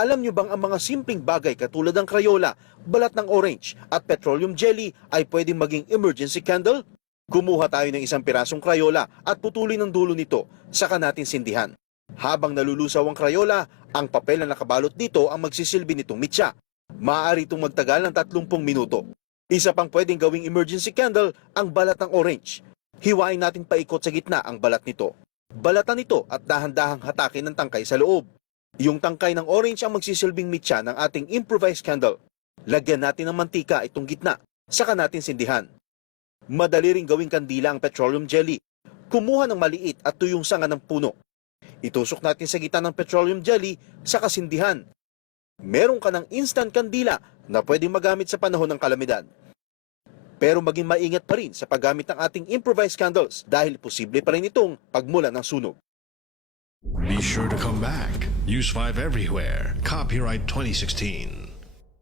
Alam nyo bang ang mga simpleng bagay katulad ng Crayola, balat ng orange at petroleum jelly ay pwedeng maging emergency candle? Kumuha tayo ng isang pirasong Crayola at putulin ang dulo nito, saka natin sindihan. Habang nalulusaw ang Crayola, ang papel na nakabalot dito ang magsisilbi nitong mitya. Maaari itong magtagal ng 30 minuto. Isa pang pwedeng gawing emergency candle ang balat ng orange. Hiwain natin paikot sa gitna ang balat nito. Balatan ito at dahan-dahang hatakin ng tangkay sa loob. Yung tangkay ng orange ang magsisilbing mitya ng ating improvised candle. Lagyan natin ng mantika itong gitna, saka natin sindihan. Madali ring gawing kandila ang petroleum jelly. Kumuha ng maliit at tuyong sanga ng puno. Itusok natin sa gitna ng petroleum jelly, saka sindihan. Meron ka ng instant kandila na pwedeng magamit sa panahon ng kalamidad. Pero maging maingat pa rin sa paggamit ng ating improvised candles dahil posible pa rin itong pagmulan ng sunog. Be sure to come back. Use 5 everywhere. Copyright 2016.